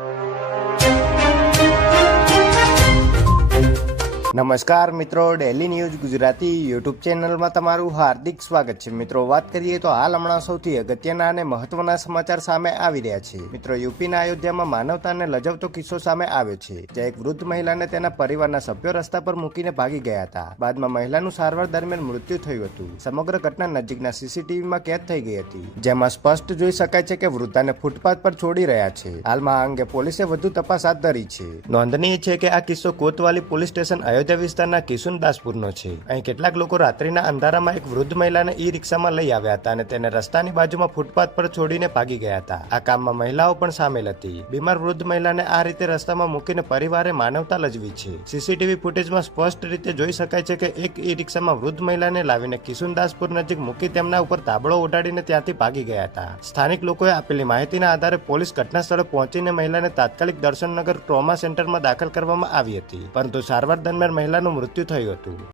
you. નમસ્કાર મિત્રો daily news Gujarati YouTube ચેનલમાં તમારું હાર્દિક સ્વાગત છે. મિત્રો, વાત કરીએ તો હાલ હમણાં સૌથી અગત્યના અને મહત્વના સમાચાર સામે આવી રહ્યા છે. મિત્રો, યુપીના અયોધ્યામાં માનવતાને લજવતો કિસ્સો સામે આવ્યો છે, જ્યાં એક વૃદ્ધ મહિલાને તેના પરિવારના સભ્યો રસ્તા પર મૂકીને ભાગી ગયા હતા. બાદમાં મહિલાનું સારવાર દરમિયાન મૃત્યુ થયું હતું. સમગ્ર ઘટના નજીકના સીસીટીવીમાં કેદ થઈ ગઈ હતી. જેમાં સ્પષ્ટ જોઈ શકાય છે કે વૃદ્ધાને ફૂટપાથ પર છોડી રહ્યા છે. હાલમાં આ અંગે પોલીસે વધુ તપાસ હાથ ધરી છે. નોંધનીય છે કે આ કિસ્સો કોતવાલી પોલીસ સ્ટેશન અયોધ્યા વિસ્તારના કિશુનદાસપુરનો છે. અહીં કેટલાક લોકો રાત્રિના અંધારામાં એક વૃદ્ધ મહિલાને ઈ રિક્ષામાં લઈ આવ્યા હતા અને તેને રસ્તાની બાજુમાં ફૂટપાથ પર છોડીને ભાગી ગયા હતા. આ કામમાં મહિલાઓ પણ સામેલ હતી. બીમાર વૃદ્ધ મહિલાને આ રીતે રસ્તામાં મૂકીને પરિવારે માનવતા લજવી છે. સીસીટીવી ફૂટેજમાં સ્પષ્ટ રીતે જોઈ શકાય છે કે એક ઈ રિક્ષામાં વૃદ્ધ મહિલાને લાવીને કિશુનદાસપુર નજીક મૂકી તેમના ઉપર તાબડો ઉડાડીને ત્યાંથી ભાગી ગયા હતા. સ્થાનિક લોકોએ આપેલી માહિતીના આધારે પોલીસ ઘટના સ્થળે પહોંચીને મહિલાને તાત્કાલિક દર્શનનગર ટ્રોમા સેન્ટરમાં દાખલ કરવામાં આવી હતી. પરંતુ સારવાર દરમિયાન મહિલાનું મૃત્યુ થયું હતું.